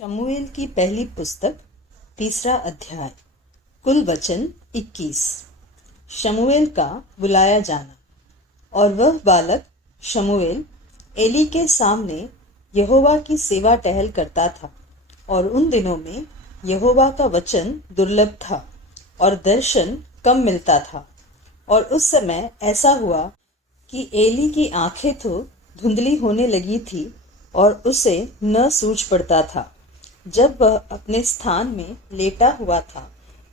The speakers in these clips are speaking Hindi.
शमूएल की पहली पुस्तक, तीसरा अध्याय। कुल वचन 21। शमूएल का बुलाया जाना। और वह बालक शमूएल एली के सामने यहोवा की सेवा टहल करता था। और उन दिनों में यहोवा का वचन दुर्लभ था और दर्शन कम मिलता था। और उस समय ऐसा हुआ कि एली की आंखें तो धुंधली होने लगी थी और उसे न सूझ पड़ता था। जब वह अपने स्थान में लेटा हुआ था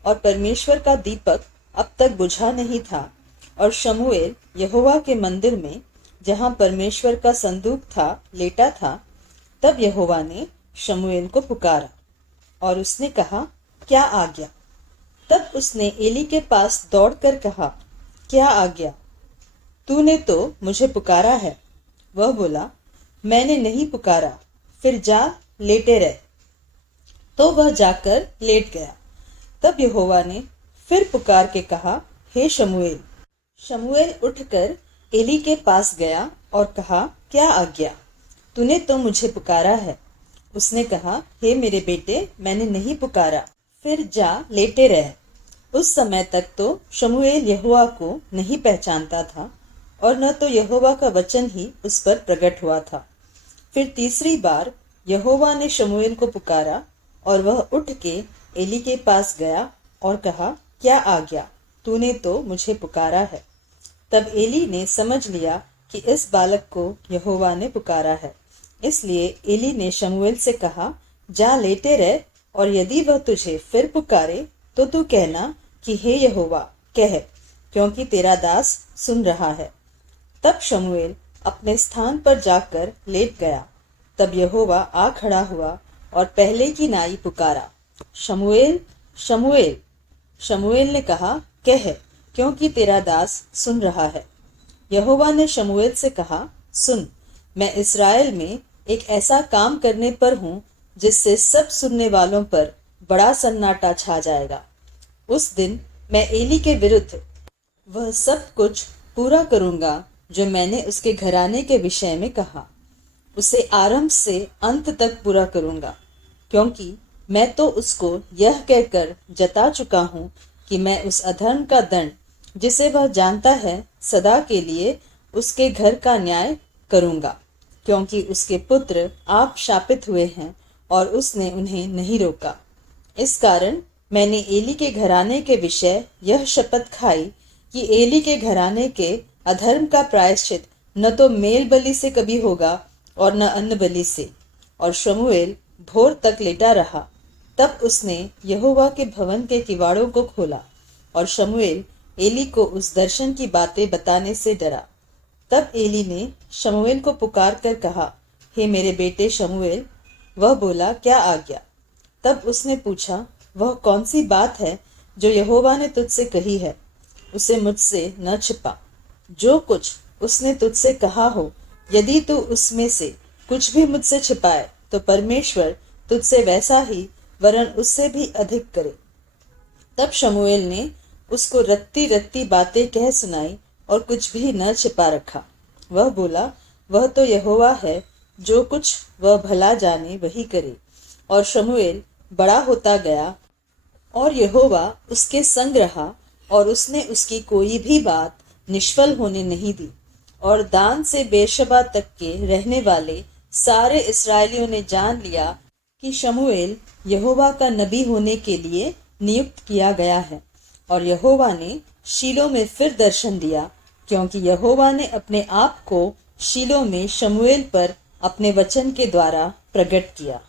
और परमेश्वर का दीपक अब तक बुझा नहीं था, और शमूएल यहोवा के मंदिर में जहाँ परमेश्वर का संदूक था लेटा था, तब यहोवा ने शमूएल को पुकारा और उसने कहा, क्या आज्ञा? तब उसने एली के पास दौड़कर कहा, क्या आज्ञा? तूने तो मुझे पुकारा है। वह बोला, मैंने नहीं पुकारा, फिर जा लेटे रह। तो वह जाकर लेट गया। तब यहोवा ने फिर पुकार के कहा, हे शमूएल। शमूएल उठकर एली के पास गया और कहा, क्या आज्ञा? तूने तो मुझे पुकारा है। उसने कहा, हे मेरे बेटे, मैंने नहीं पुकारा, फिर जा लेटे रह। उस समय तक तो शमूएल यहोवा को नहीं पहचानता था और न तो यहोवा का वचन ही उस पर प्रकट हुआ था। फिर तीसरी बार यहोवा ने शमूएल को पुकारा और वह उठ के एली के पास गया और कहा, क्या आज्ञा? तूने तो मुझे पुकारा है। तब एली ने समझ लिया कि इस बालक को यहोवा ने पुकारा है। इसलिए एली ने शमूएल से कहा, जा लेटे रह, और यदि वह तुझे फिर पुकारे तो तू कहना कि हे यहोवा कह, क्योंकि तेरा दास सुन रहा है। तब शमूएल अपने स्थान पर जाकर लेट गया। तब यहोवा आ खड़ा हुआ और पहले की नाई पुकारा, शमूएल, शमूएल। शमूएल ने कहा, कह, क्योंकि तेरा दास सुन रहा है। यहोवा ने शमूएल से कहा, सुन, मैं इस्राएल में एक ऐसा काम करने पर हूँ जिससे सब सुनने वालों पर बड़ा सन्नाटा छा जाएगा। उस दिन मैं एली के विरुद्ध वह सब कुछ पूरा करूंगा जो मैंने उसके घराने के विषय में कहा। उसे आरंभ से अंत तक पूरा करूंगा, क्योंकि मैं तो उसको यह कहकर जता चुका हूँ कि मैं उस अधर्म का दंड, जिसे वह जानता है, सदा के लिए उसके घर का न्याय करूंगा, क्योंकि उसके पुत्र आप शापित हुए हैं और उसने उन्हें नहीं रोका। इस कारण मैंने एली के घराने के विषय यह शपथ खाई कि एली के घराने के अधर्म का प्रायश्चित न तो मेल बलि से कभी होगा और न अन्न बलि से। और शमूएल भोर तक लेटा रहा। तब उसने यहोवा के भवन के किवाड़ों को खोला और शमूएल एली को उस दर्शन की बातें बताने से डरा। तब एली ने शमूएल को पुकार कर कहा, हे मेरे बेटे शमूएल। वह बोला, क्या आज्ञा? तब उसने पूछा, वह कौन सी बात है जो यहोवा ने तुझसे कही है? उसे मुझसे न छिपा। जो कुछ उसने तुझसे कहा हो, यदि तू उसमें से कुछ भी मुझसे छिपाए तो परमेश्वर तुझसे वैसा ही वरन उससे भी अधिक करे। तब शमूएल ने उसको रत्ती रत्ती बातें कह सुनाई और कुछ भी न छिपा रखा। वह बोला, वह तो यहोवा है, जो कुछ वह भला जाने वही करे। और शमूएल बड़ा होता गया और यहोवा उसके संग रहा, और उसने उसकी कोई भी बात निष्फल होने नहीं दी। और दान से बेर्शेबा तक के रहने वाले सारे इस्राएलियों ने जान लिया कि शमूएल यहोवा का नबी होने के लिए नियुक्त किया गया है। और यहोवा ने शीलो में फिर दर्शन दिया, क्योंकि यहोवा ने अपने आप को शीलो में शमूएल पर अपने वचन के द्वारा प्रकट किया।